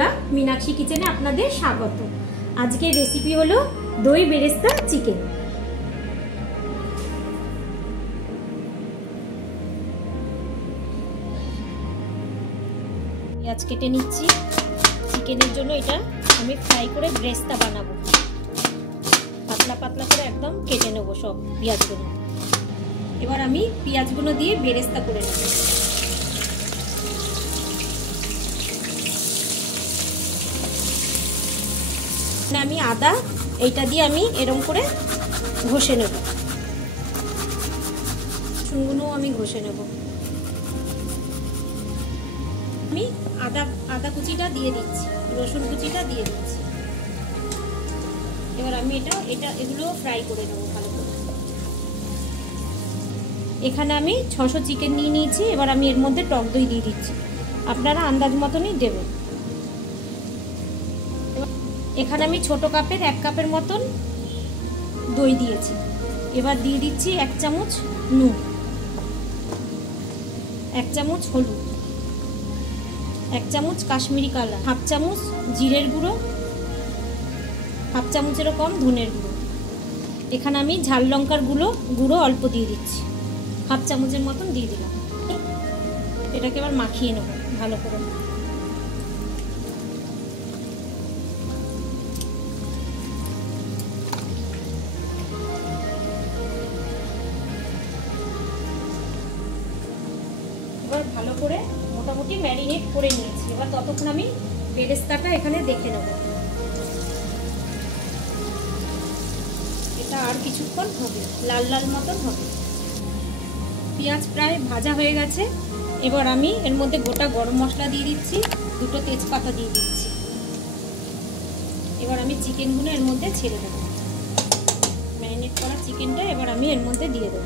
বন্ধুরা, মীনাক্ষী কিচেনে আপনাদের স্বাগত। আজকের রেসিপি হলো দই বেরেস্তা চিকেন। পেঁয়াজ কেটে নিচ্ছি। চিকেনের জন্য এটা আমি ফ্রাই করে বেরেস্তা বানাবো। পাতলা পাতলা করে একদম কেটে নেবো সব পেঁয়াজগুলো। এবার আমি পেঁয়াজগুলো দিয়ে বেরেস্তা করে নেব। আমি আদা এইটা দিয়ে আমি এরকম করে ঘষে নেব। রসুনগুলো আমি ঘষে নেব। আমি আদা কুচিটা দিয়ে দিচ্ছি, রসুন কুচিটা দিয়ে দিচ্ছি। এবার আমি এগুলো ফ্রাই করে নেব ভালো করে। এখানে আমি 600 চিকেন নিয়ে নিয়েছি। এবার আমি এর মধ্যে টক দই দিয়ে দিচ্ছি, আপনারা আন্দাজ মতনই দেবেন। এখানে আমি ছোট কাপের 1 কাপের মতন দই দিয়েছি। এবার দিয়ে দিচ্ছি 1 চামচ নুন, 1 চামচ হলুদ, 1 চামচ কাশ্মীরি কালার, 1/2 চামচ জিরের গুঁড়ো, 1/2 চামচেরও কম ধনের গুঁড়ো। এখানে আমি ঝাল লঙ্কার গুঁড়ো অল্প দিয়ে দিচ্ছি, 1/2 চামচের মতন দিয়ে দিলাম। এটাকে এবার মাখিয়ে নেব ভালো করে। এবার ভালো করে মোটামুটি ম্যারিনেট করে নিয়েছি। এবার ততক্ষণ আমি বেরেস্তাটা এখানে দেখে নেব। এটা আর কিছুক্ষণ হবে, লাল লাল মতন হবে। পেঁয়াজ প্রায় ভাজা হয়ে গেছে। এবার আমি এর মধ্যে গোটা গরম মশলা দিয়ে দিচ্ছি, 2টো তেজপাতা দিয়ে দিচ্ছি। এবার আমি চিকেনগুলো এর মধ্যে ছেড়ে দেবো। ম্যারিনেট করা চিকেনটা এবার আমি এর মধ্যে দিয়ে দেবো।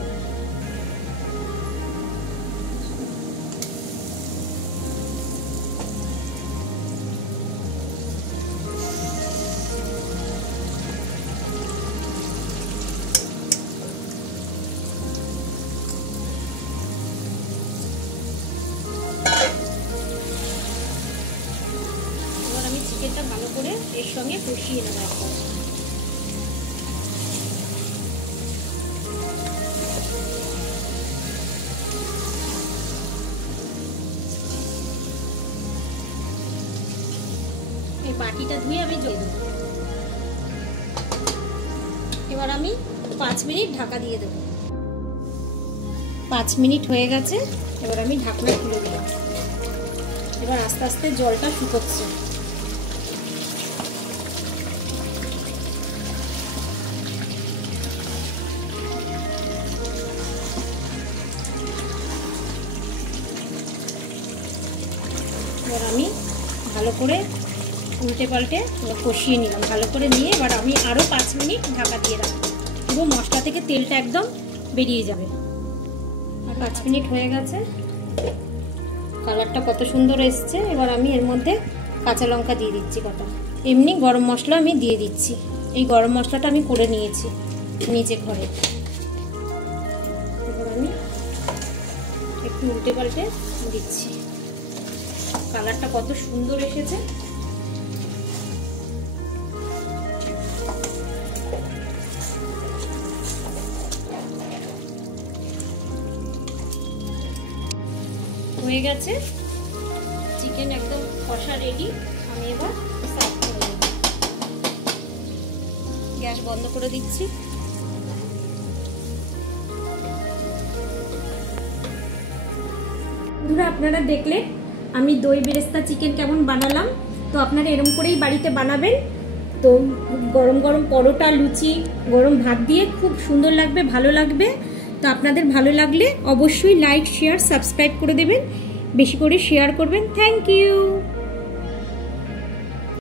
চিকেনটা ভালো করে এর সঙ্গে কষিয়ে নেব একবার। এই বাটিটা ধুয়ে আমি জল দেব। এবার আমি 5 মিনিট ঢাকা দিয়ে দেব। 5 মিনিট হয়ে গেছে। এবার আমি ঢাকনা খুলে দিলাম। এবার আস্তে আস্তে জলটা শুকোচ্ছে। এবার আমি ভালো করে উল্টে পাল্টে কষিয়ে নিলাম ভালো করে নিয়ে এবার আমি আরও 5 মিনিট ঢাকা দিয়ে রাখবো। পুরো মশলা থেকে তেলটা একদম বেরিয়ে যাবে। আর 5 মিনিট হয়ে গেছে। কালারটা কত সুন্দর এসছে। এবার আমি এর মধ্যে কাঁচা লঙ্কা দিয়ে দিচ্ছি কটা। এমনি গরম মশলা আমি দিয়ে দিচ্ছি। এই গরম মশলাটা আমি করে নিয়েছি নিচে ঘরে। এবার আমি একটু উল্টে পাল্টে দিচ্ছি। কালারটা কত সুন্দর এসেছে। হয়ে গেছে চিকেন একদম কষা রেডি। আমি এবার সার্ভ করে নেব। গ্যাস বন্ধ করে দিচ্ছি। বন্ধুরা, আপনারা দেখলে আমি দই বেরেস্তা চিকেন কেমন বানালাম। তো আপনারা এরকম করেই বাড়িতে বানাবেন। তো গরম গরম পরোটা, লুচি, গরম ভাত দিয়ে খুব সুন্দর লাগবে, ভালো লাগবে। তো আপনাদের ভালো লাগলে অবশ্যই লাইক, শেয়ার, সাবস্ক্রাইব করে দেবেন। বেশি করে শেয়ার করবেন। Thank you.